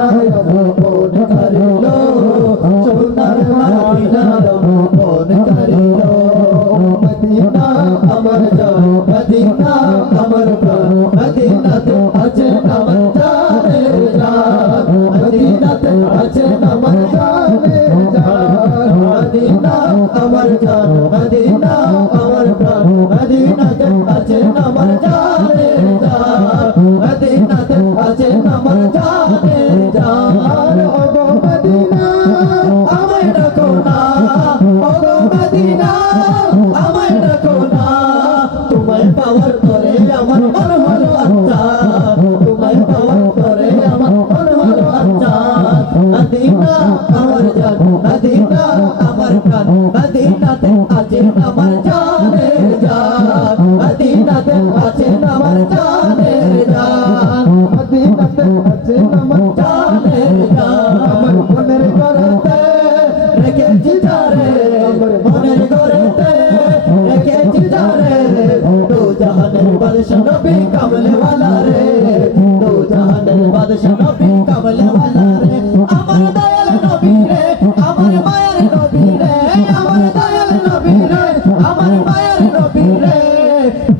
মদিনায় মন করিল সোনার মদিনায় মন করিল মদিনা আমার জান মদিনা আমার প্রাণ মদিনাতে আছে আমার জানের জান মদিনাতে আছে আমার জানের জান মদিনা আমার জান মদিনা আমার প্রাণ মদিনাতে আছে আমার জানের জান মদিনাতে আছে আমার জানের জান ওগো মদিনা আমায় ডাকো না ওগো মদিনা আমায় ডাকো না তোমায় পাওয়ার পরে আমার মন হলো আচ্ছা তোমায় পাওয়ার পরে আমার মন হলো আচ্ছা মদিনা আমার জান মদিনা আমার প্রাণ মদিনাতে আছে আমার জানের জান মদিনাতে আছে আমার জানের জান মদিনাতে আছে আমার জানের জান আমার মনের ঘরেতে রেখেছি যারে আমার মনের ঘরেতে রেখেছি যারে দো জাহানের বাদশা নবী কামলে ওয়ালা রে দো জাহানের বাদশা নবী কামলে ওয়ালা রে আমার দয়াল নবী রে আমার মায়ের নবী রে আমার দয়াল নবী রে আমার মায়ের নবী রে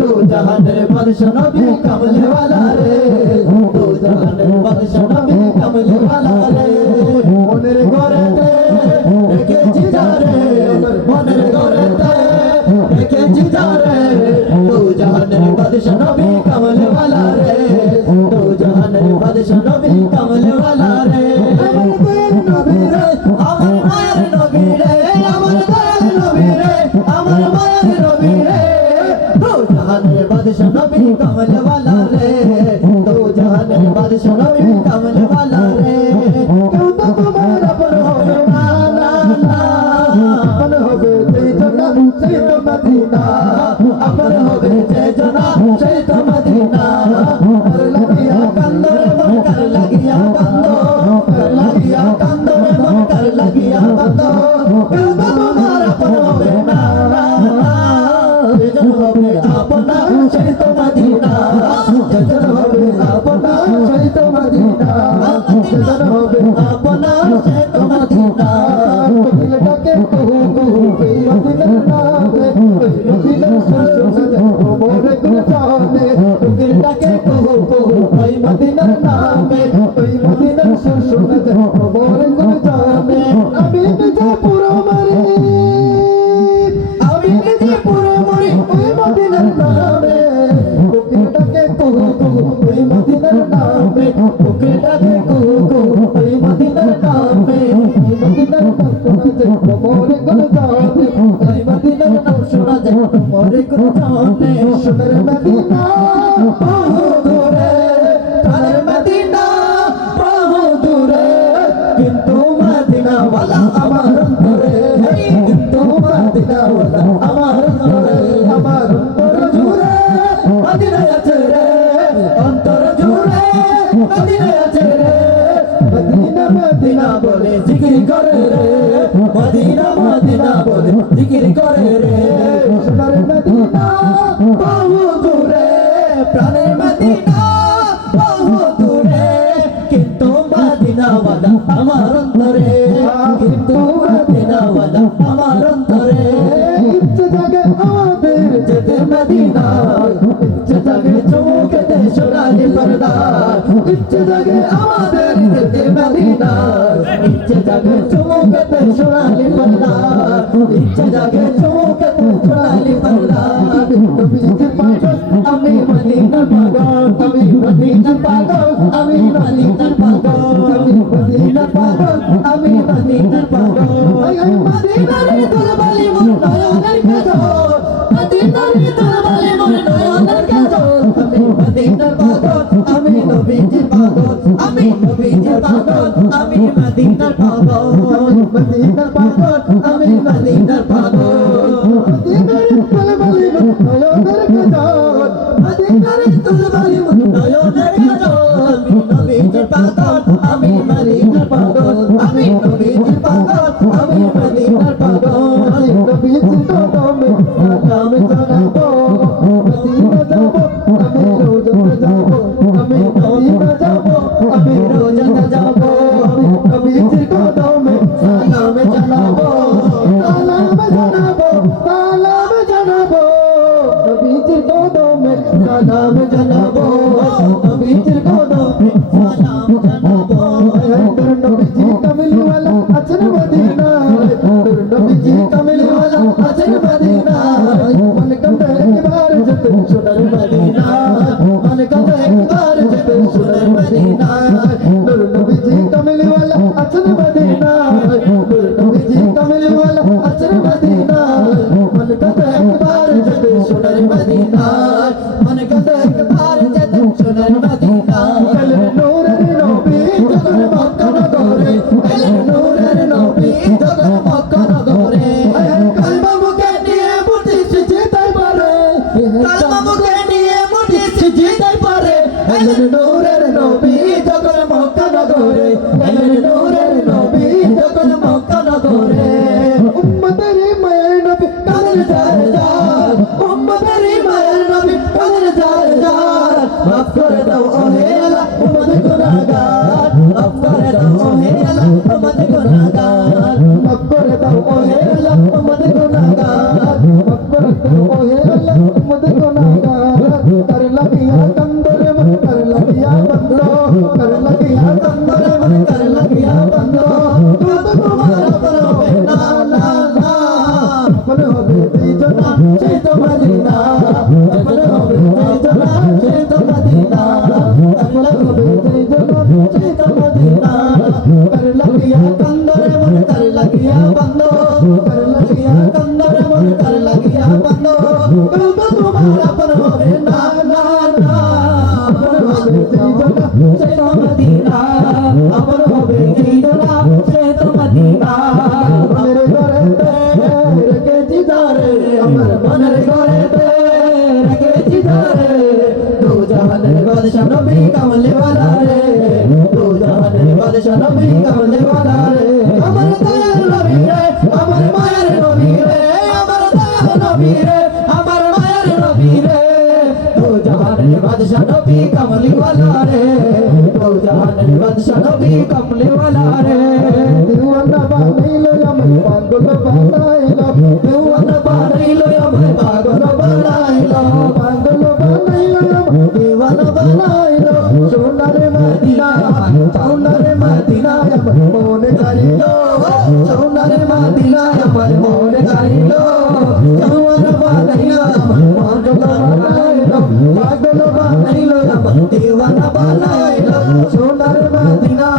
দো জাহানের বাদশা নবী কামলে ওয়ালা রে দো জাহানের বাদশা নবী কামলে ওয়ালা রে মনের ঘরেতে রেখেছি যারে মনের ঘরেতে রেখেছি যারে দো জাহানের বাদশা নবী কামলে ওয়ালা রে দো জাহানের বাদশা নবী কামলে ওয়ালা রে আমার দয়াল নবী রে আমার মায়ের নবী রে আমার দয়াল নবী রে আমার মায়ের নবী রে দো জাহানের বাদশা নবী কামলে ওয়ালা রে দো জাহানের বাদশা নবী কামলে ওয়ালা রে কেউ তো তোমার আপন হবে না না না আপন হবে সেই জন্য সেই তো মদিনা আপন হবে সেই জন্য সেই তো মদিনা কর লাগিয়া কান্দো রে মন কর লাগিয়া কান্দো কর লাগিয়া কান্দো রে মন কর লাগিয়া কান্দো কেউ তো তোমার আপন হবে না না না সেই জন্য হবে আপনা সেই তো মদিনা সেই জন্য হবে আপনা সেই তো মদিনা সেই জন্য হবে আপনা সেই তো মদিনা দিল ডাকে কুহু কুহু এই মদিনার নামে ওই মদিনার সুসুনে মোরে গুলজানে দিল ডাকে কুহু কুহু ওই মদিনার নামে ওই মদিনার সুসুনে মোরে গুলজানে আমি নিজে পুরো মরি আমি নিজে পুরো মরি ওই মদিনার নামে দিল ডাকে কুহু কুহু ওই মদিনার নামে দিল ডাকে কুহু কুহু ওই মদিনার নামে মদিনার নাম শোনা যায় মোরে গুলজানে ওই মদিনার নাম শোনা যায় মোরে গুলজানে সোনার মদিনা বহু দূরে প্রাণের মদিনা বহু দূরে কিন্তু মদিনা ওয়ালা আমার অন্তরে কিন্তু মদিনা ওয়ালা আমার অন্তরে আমার অন্তর জুড়ে মদিনা আছে রে অন্তর জুড়ে মদিনা আছে রে মদিনা মদিনা বলে জিকির করে রে মদিনা মদিনা বলে জিকির করে রে সোনার মদিনা বহু দূরে প্রাণের মদিনা বহু দূরে কিন্তু মদিনা ওয়ালা আমার অন্তরে কিন্তু মদিনা ওয়ালা আমার অন্তরে ইচ্ছে জাগে আমাদের যেতে মদিনা ইচ্ছে জাগে চমকেতে সোনালি পর্দা ইচ্ছে জাগে আমাদের যেতে মদিনা ইচ্ছে জাগে চমকেতে সোনালি পর্দা ইচ্ছে জাগে চমকেতে সোনালি পর্দা নবীজি পাগল আমি মদিনার পাগল আমি মদিনার পাগল আমি মদিনার পাগল আমি মদিনার পাগল আমি মদিনার পাগল মদিনার দরবারে মন নয়নের কাজল মদিনার দরবারে মন নয়নের কাজল আমি মদিনার পাগল আমি নবীজির পাগল আমি নবীজির পাগল আমি মদিনার পাগল মদিনার পাগল আমি মদিনার পাগল মদিনার দরবারে মন নয়নের কাজল মদিনার দরবারে মন নয়নের কাজল আমি নবীজির পাগল আমি মদিনার পাগল আমি নবীজির পাগল আমি মদিনার পাগল নবীজির কদমে নাম জানাবো মদিনা যাবো আমি রোজা যাবো আমি মদিনা যাবো আমি রোজা যাবো कर लगिया कंदर मन कर लगिया बंदो तू तो तुम्हारा पर होवे ना ना ना अपन होवे तेजना से तो मदीना अपन होवे तेजना से तो मदीना अपन होवे तेजना से तो मदीना कर लगिया कंदर मन कर लगिया बंदो कर लगिया कंदर मन कर लगिया बंदो तू तो तुम्हारा पर होवे ना ना ना अपन होवे तेजना से तो मदीना अपन होवे तेजना से तो मदीना मेरे घरे पे रखे जिदारे अमर मन रे घरे पे रखे जिदारे दो जहान रे बादशाह नबी कमले वाला रे दो जहान रे बादशाह नबी कमले वाला रे अमर दयाल नबी रे अमर मायर नबी रे अमर दयाल नबी रे अमर मायर नबी रे दो जहान रे बादशाह नबी कमले वाला रे दो जहान रे बादशाह नबी कमले वाला रे दीवाना बानाइलो अमर पागल बानाइलो दीवाना बानाइलो अमर पागल बानाइलो पागल बानाइलो अमर दीवाना बानाइलो सोनार मदीना अमर मोन करिलो सोनार मदीना अमर मोन करिलो दीवाना बानाइलो अमर पागल बानाइलो पागल बानाइलो अमर दीवाना बानाइलो सोनार मदीना